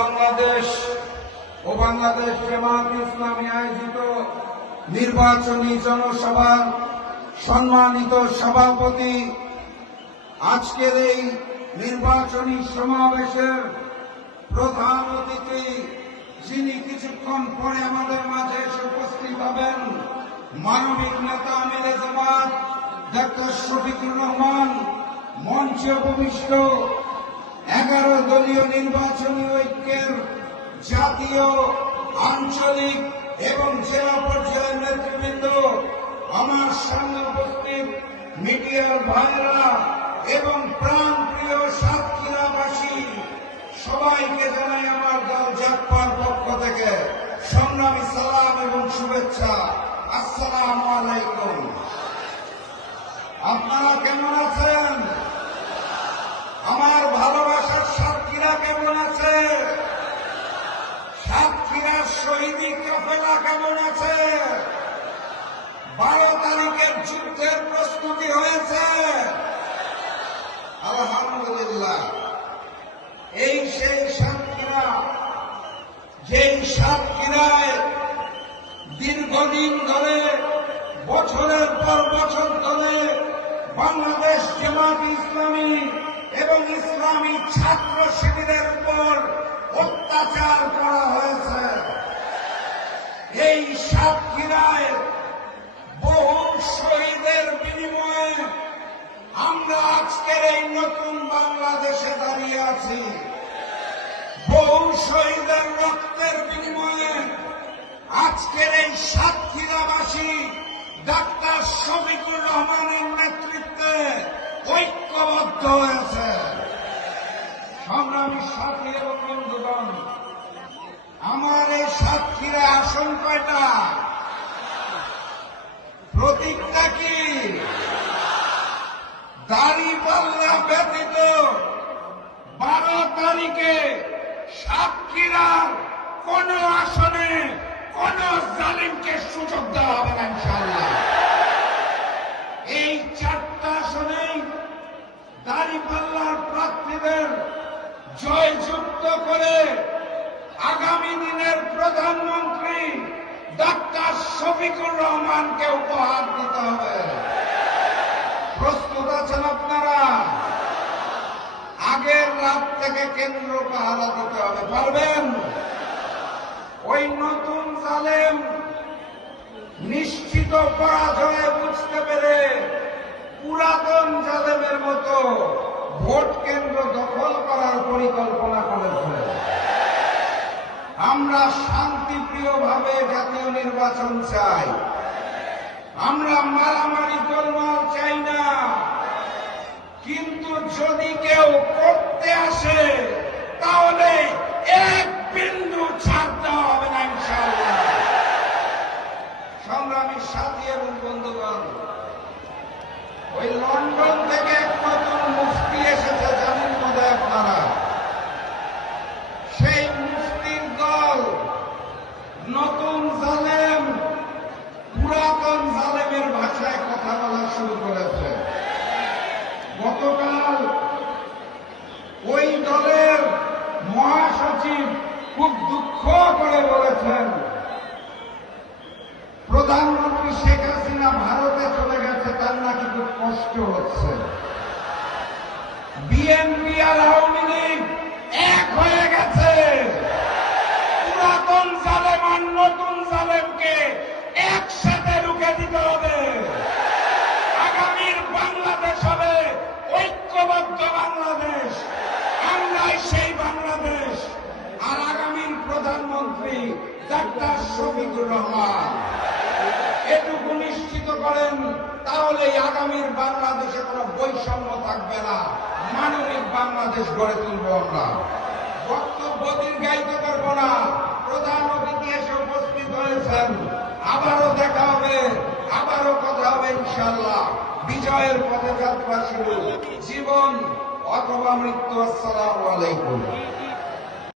বাংলাদেশ ও বাংলাদেশ জামাত ইসলামী আয়োজিত নির্বাচনী জনসভার সম্মানিত সভাপতি, আজকের এই নির্বাচনী সমাবেশের প্রধান অতিথি, যিনি কিছুক্ষণ পরে আমাদের মাঝে এসে উপস্থিত হবেন, মানবিক নেতা আমিরে জামাত ডাক্তার শফিকুর রহমান, মঞ্চে উপবিষ্ট 11 দলীয় নির্বাচনী ঐক্যের জাতীয়, আঞ্চলিক এবং জেলা পর্যায়ের নেতৃবৃন্দ, আমার সামনে উপস্থিত মিডিয়ার ভাইরা এবং প্রাণপ্রিয় সাতক্ষীরাবাসী, সবাইকে জানাই আমার দল জাগপার পক্ষ থেকে সংগ্রামী সালাম এবং শুভেচ্ছা। আসসালামু আলাইকুম। আপনারা কেমন আছেন? আমার ভালোবাসার সাতক্ষীরা কেমন আছে? সাতক্ষীরার শহীদি কাফেলা কেমন আছে? 12 তারিখের যুদ্ধের প্রস্তুতি হয়েছে? আলহামদুলিল্লাহ। এই সেই সাতক্ষীরা, যেই সাতক্ষীরায় দীর্ঘদিন ধরে, বছরের পর বছর ধরে বাংলাদেশ জামাত ইসলামী এবং ইসলামী ছাত্র শিবিরের উপর অত্যাচার করা হয়েছে। এই সাতক্ষীরায় বহু শহীদের বিনিময়ে আমরা আজকের এই নতুন বাংলাদেশে দাঁড়িয়ে আছি। বহু শহীদের রক্তের বিনিময়ে আজকের এই সাতক্ষীরাবাসী ডাক্তার শফিকুর রহমানের নেতৃত্বে ঐক্যবদ্ধ হয়েছে। সংগ্রামী সাথী এবং বন্ধুগণ, আমার এই সাতক্ষীরায় আসন কয়টা? প্রতীকটা কি? দাঁড়িপাল্লা ব্যতীত 12 তারিখে সাতক্ষীরার কোন আসনে কোন জালিমকে সুযোগ দেওয়া হবে না ইনশাআল্লাহ। এই 4টা আসনেই দাঁড়িপাল্লার প্রার্থীদের জয়যুক্ত করে আগামী দিনের প্রধানমন্ত্রী ডাক্তার শফিকুর রহমানকে উপহার দিতে হবে। প্রস্তুত আছেন আপনারা? আগের রাত থেকে কেন্দ্র পাহারা দিতে হবে, পারবেন? ওই নতুন জালেম নিশ্চিত পরাজয়ে বুঝতে পেরে পুরাতন জালেমের মতো ভোট কেন্দ্র দখল করার পরিকল্পনা করেছে। আমরা শান্তিপ্রিয়ভাবে জাতীয় নির্বাচন চাই। আমরা মারামারি গোলমাল চাই না। কিন্তু যদি কেউ করতে আসে তাহলে এক বিন্দু ছাড় দেওয়া হবে না ইনশাআল্লাহ। সংগ্রামী সাথী এবং বন্ধুগণ, ওই লন্ডন থেকে এক নতুন মুফতি এসেছে, জানেন বোধহয় আপনারা। সেই মুফতির দল নতুন জালেম, পুরাতন জালেমের ভাষায় কথা বলা শুরু করেছে। গতকাল ওই দলের মহাসচিব খুব দুঃখ করে বলেছেন, প্রধানমন্ত্রী শেখ হাসিনা ভারতে চলে গেছে, তার নাকি খুব কষ্ট হচ্ছে। বিএনপি আর আওয়ামী লীগ এক হয়ে গেছে। পুরাতন জালেম আর নতুন জালেমকে একসাথে রুখে দিতে হবে। আগামীর বাংলাদেশ হবে ঐক্যবদ্ধ বাংলাদেশ। আমরাই সেই বাংলাদেশ। আর আগামীর প্রধানমন্ত্রী ডাক্তার শফিকুর রহমান। এটুকু নিশ্চিত করেন, তাহলে আগামীর বাংলাদেশে কোনো বৈষম্য থাকবে না, মানবিক বাংলাদেশ গড়ে তুলব আমরা। বক্তব্য দীর্ঘায়িত করব না, প্রধান অতিথি এসে উপস্থিত হয়েছেন। আবারও দেখা হবে, আবারও কথা হবে ইনশাআল্লাহ। বিজয়ের পথে যাত্রা শুরু, জীবন অথবা মৃত্যু। আসসালামু আলাইকুম।